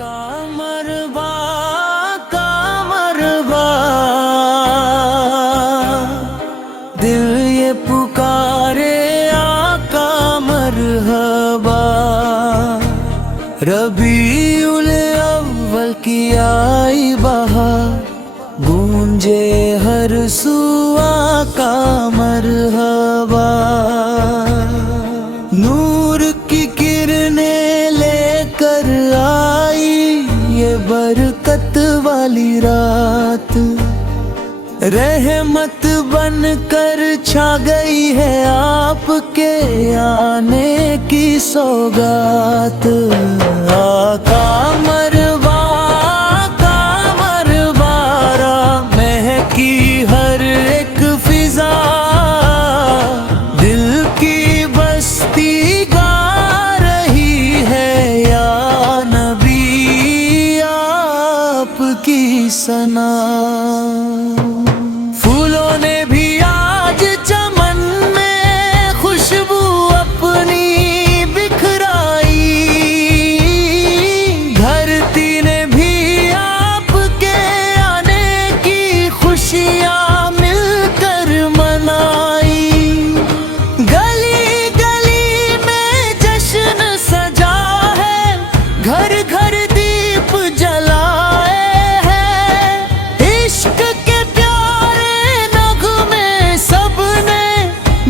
कामरबा कामरबा दिल ये पुकारे आका मरहबा। रबीउल अव्वल की आई बहार, गूंजे हर सू आका मरहबा। नूर की किरणें लेकर आई ये बरकत वाली रात, रहमत बनकर छा गई है आपके आने की सौगात। आका मरवा कामरबारा महकी हर एक फिजा, दिल की बस्ती गा रही है या नबी आपकी सना। फूलों ने भी आज चमन में खुशबू अपनी बिखराई, धरती ने भी आपके आने की खुशियाँ मिलकर मनाई। गली गली में जश्न सजा है, घर घर दीप जलाए हैं। इश्क के प्यारे नगमे सबने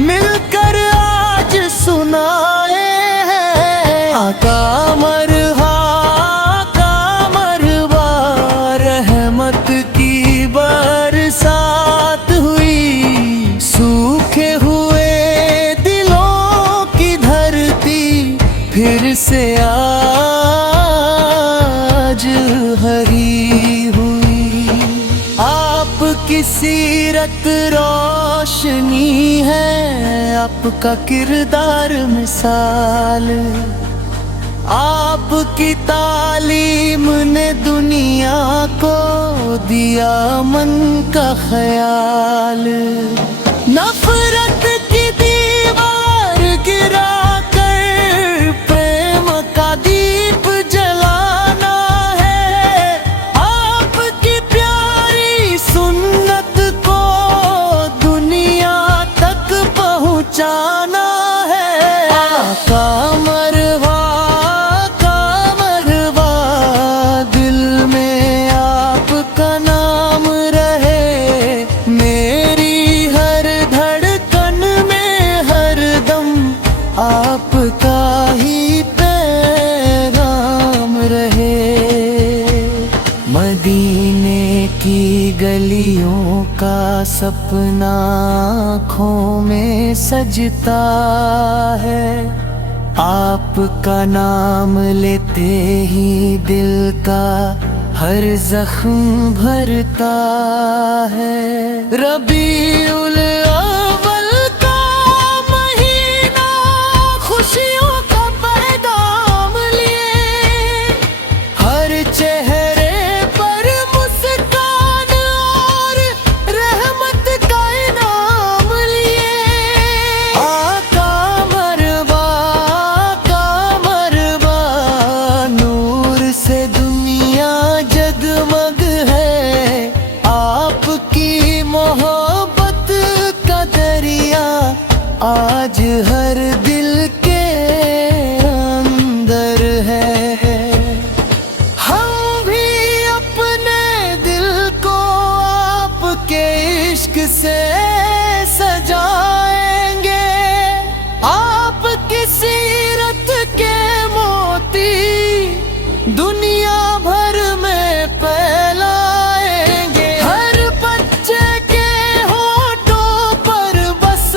मिलकर आज सुनाए हैं। आका मरहा कामरबा रहमत की बरसात हुई, सूखे हुए दिलों की धरती फिर से आज हरी हुई। आपकी सीरत रोशनी है, आपका किरदार मिसाल, आपकी तालीम ने दुनिया को दिया मन का ख्याल। नफरत की दीवार गिरा कर प्रेम का दीप जलाना है, आपकी प्यारी सुन्नत को दुनिया तक पहुंचाना है। आका मरवा कामरबा दिल में आपका नाम रहे, मेरी हर धड़कन में हर दम आपका ही पैगाम रहे। मदीने की गलियों का सपना आँखों में सजता है, आपका नाम लेते ही दिल का हर जख्म भरता है। रबीउल अव्वल का महीना खुशियों का पैगाम लिए, हर चेहरे पर मुस्कान और रहमत का इनाम लिए। आका मरवा कामरबा नूर से दुनिया जगमग है, आपकी मोहब्बत का दरिया आज हर दिल के अंदर है। हम भी अपने दिल को आपके इश्क से सजाएंगे, आपकी सीरत के मोती दुनिया भर में फैलाएंगे। हर बच्चे के होठों पर बस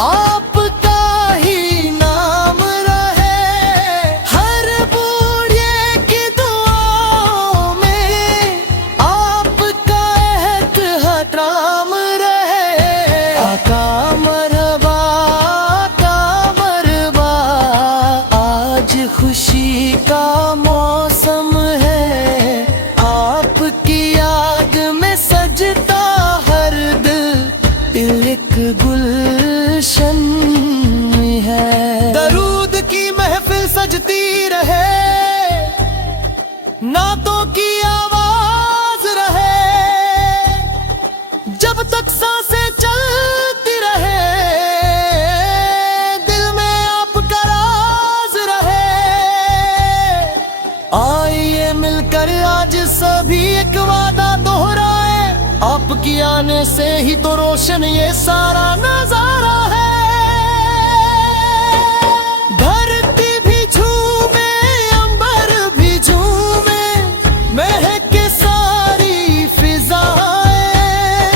आपका ही नाम रहे, हर बूढ़े की दुआओं में आपका एहतराम रहे। आका मरवा कामरबा आज खुशी का मौसम है, आपकी याद में सजता हर दिल एक गुलशन है। दरूद की महफिल सजती रहे, भी एक वादा दोहराए, आपकी आने से ही तो रोशन ये सारा नजारा है। धरती भी झूमे, अंबर भी झूमे, महके सारी फिजाएं,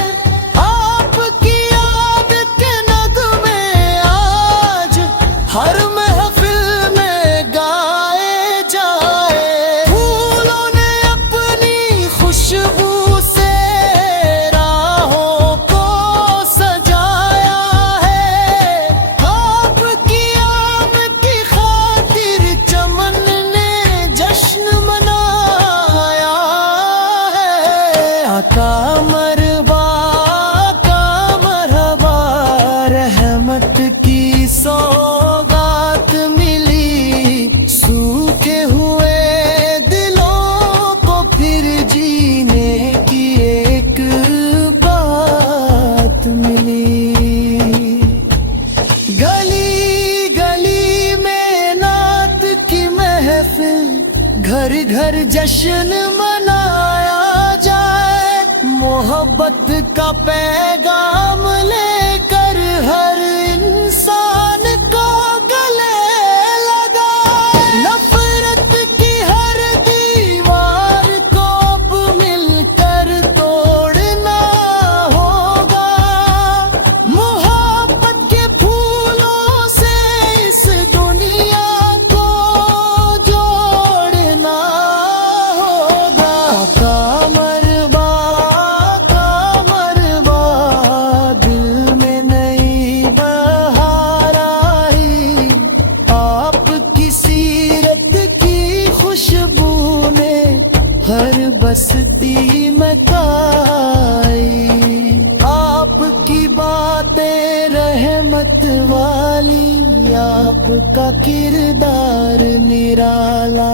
आपकी याद के नगमे आज हर महफिल में गाए जाए। फूलों ने अपनी खुशबू से राहों को सजाया है, आपकी आमद की खातिर चमन ने जश्न मनाया है। आका मरहबा, आका मरहबा, रहमत की सौगात मिली, सूखे हुए दिलों को फिर जीने की एक बात मिली। गली गली में नात की महफिल, घर घर जश्न मनाया जाए। मोहब्बत का पैगाम लेकर हर इंसान को गले लगाए। नफरत की हर दीवार को अब मिलकर तोड़ना होगा। मोहब्बत के फूलों से इस दुनिया को जोड़ना होगा। आका मरहबा, आका मरहबा, दिल में नई बहार आई, आपकी सीरत की खुशबू ने हर बस्ती में खाई। आपकी बातें रहमत वाली, आपका किरदार निराला,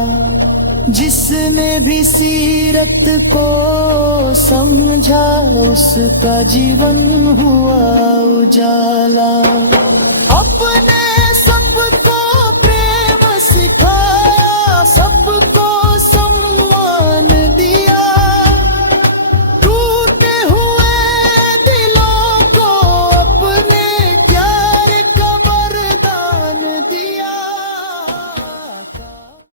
जिसने भी सीरत को समझा उसका जीवन हुआ उजाला। अपने